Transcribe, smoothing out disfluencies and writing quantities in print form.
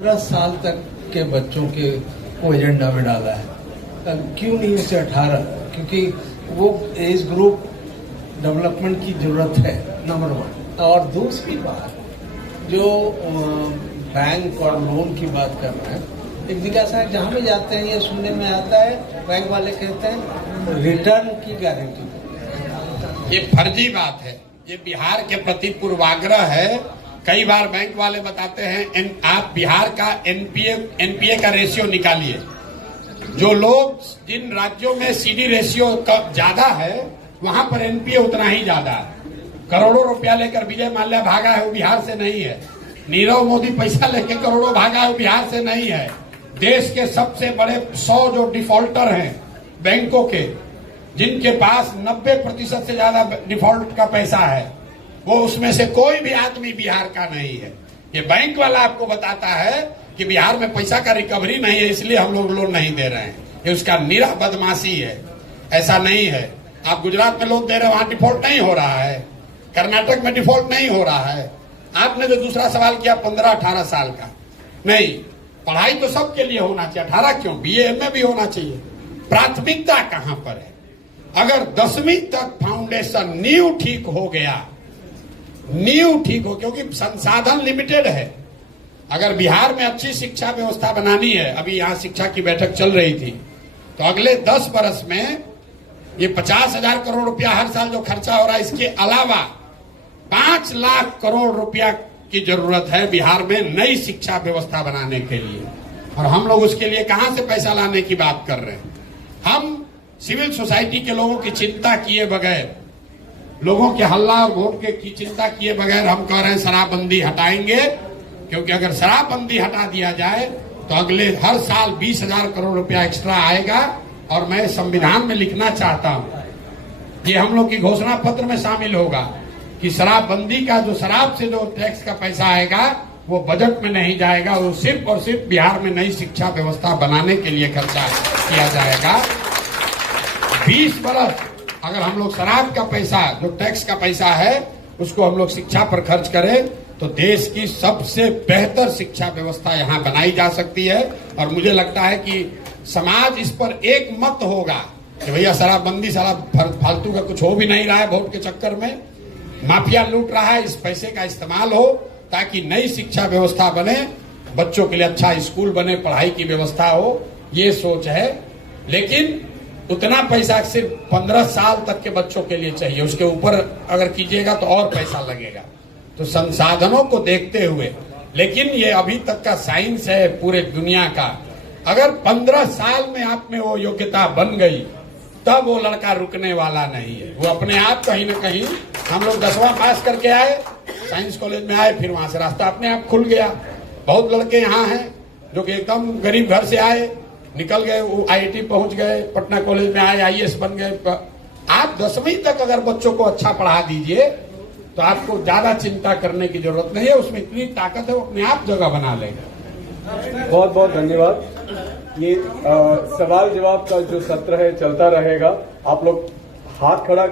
10 साल तक के बच्चों के को एजेंडा में डाला है। क्यों नहीं उसे 18? क्योंकि वो एज ग्रुप डेवलपमेंट की जरूरत है, नंबर 1। और दूसरी बात, जो बैंक और लोन की बात कर रहे हैं, एक जगह से जहां भी जाते हैं ये सुनने में आता है, बैंक वाले कहते हैं रिटर्न की गारंटी। ये फर्जी बात है, ये बिहार के प्रति पूर्वाग्रह है। कई बार बैंक वाले बताते हैं आप बिहार का एनपीए का रेशियो निकालिए। जो लोग जिन राज्यों में सीडी रेशियो ज्यादा है वहां पर एनपीए उतना ही ज्यादा है। करोड़ों रुपया लेकर विजय माल्या भागा है, वो बिहार से नहीं है। नीरव मोदी पैसा लेकर करोड़ों भागा है, वो बिहार से नहीं है। देश के सबसे बड़े 100 जो डिफॉल्टर हैं बैंकों के, जिनके पास 90% से ज्यादा डिफॉल्ट का पैसा है, वो उसमें से कोई भी आदमी बिहार का नहीं है। ये बैंक वाला आपको बताता है कि बिहार में पैसा का रिकवरी नहीं है, इसलिए हम लोग लोन नहीं दे रहे हैं। ये उसका निरा बदमाशी है। ऐसा नहीं है। आप गुजरात में लोन दे रहे हैं, वहां डिफॉल्ट नहीं हो रहा है। कर्नाटक में डिफॉल्ट नहीं हो रहा है। आपने जो दूसरा सवाल किया 15-18 साल का, नहीं, पढ़ाई तो सबके लिए होना चाहिए। 18 क्यों, बीए एमए भी होना चाहिए। प्राथमिकता कहां पर है? अगर 10वीं तक फाउंडेशन नींव ठीक हो गया, क्योंकि संसाधन लिमिटेड है। अगर बिहार में अच्छी शिक्षा व्यवस्था बनानी है, अभी यहाँ शिक्षा की बैठक चल रही थी, तो अगले 10 बरस में ये 50,000 करोड़ रुपया हर साल जो खर्चा हो रहा है, इसके अलावा 5 लाख करोड़ रुपया की जरूरत है बिहार में नई शिक्षा व्यवस्था बनाने के लिए। और हम लोग उसके लिए कहां से पैसा लाने की बात कर रहे हैं? हम सिविल सोसाइटी के लोगों की चिंता किए बगैर, लोगों के हल्ला और वोट के की चिंता किए बगैर हम कह रहे हैं शराबबंदी हटाएंगे। क्योंकि अगर शराबबंदी हटा दिया जाए तो अगले हर साल 20,000 करोड़ रुपया एक्स्ट्रा आएगा। और मैं संविधान में लिखना चाहता हूं, ये हम लोग की घोषणा पत्र में शामिल होगा कि शराबबंदी का जो शराब से जो टैक्स का पैसा आएगा वो बजट में नहीं जाएगा, वो सिर्फ और सिर्फ बिहार में नई शिक्षा व्यवस्था बनाने के लिए खर्चा किया जाएगा। 20 बरस अगर हम लोग शराब का पैसा, जो टैक्स का पैसा है, उसको हम लोग शिक्षा पर खर्च करें तो देश की सबसे बेहतर शिक्षा व्यवस्था यहाँ बनाई जा सकती है। और मुझे लगता है कि समाज इस पर एक मत होगा कि भैया शराबबंदी, शराब फालतू का कुछ हो भी नहीं रहा है, वोट के चक्कर में माफिया लूट रहा है, इस पैसे का इस्तेमाल हो ताकि नई शिक्षा व्यवस्था बने, बच्चों के लिए अच्छा स्कूल बने, पढ़ाई की व्यवस्था हो, ये सोच है। लेकिन उतना पैसा सिर्फ 15 साल तक के बच्चों के लिए चाहिए, उसके ऊपर अगर कीजिएगा तो और पैसा लगेगा। तो संसाधनों को देखते हुए, लेकिन ये अभी तक का साइंस है पूरे दुनिया का, अगर 15 साल में आप में वो योग्यता बन गई तब वो लड़का रुकने वाला नहीं है। वो अपने आप कहीं ना कहीं, हम लोग 10वां पास करके आए, साइंस कॉलेज में आए, फिर वहां से रास्ता अपने आप खुल गया। बहुत लड़के यहाँ हैं जो कि एकदम गरीब घर से आए, निकल गए, वो आईआईटी पहुंच गए, पटना कॉलेज में आए, आईएएस बन गए। आप 10वीं तक अगर बच्चों को अच्छा पढ़ा दीजिए तो आपको ज्यादा चिंता करने की जरूरत नहीं है। उसमें इतनी ताकत है, वो अपने आप जगह बना लेगा। बहुत बहुत धन्यवाद। ये सवाल जवाब का जो सत्र है चलता रहेगा। आप लोग हाथ खड़ा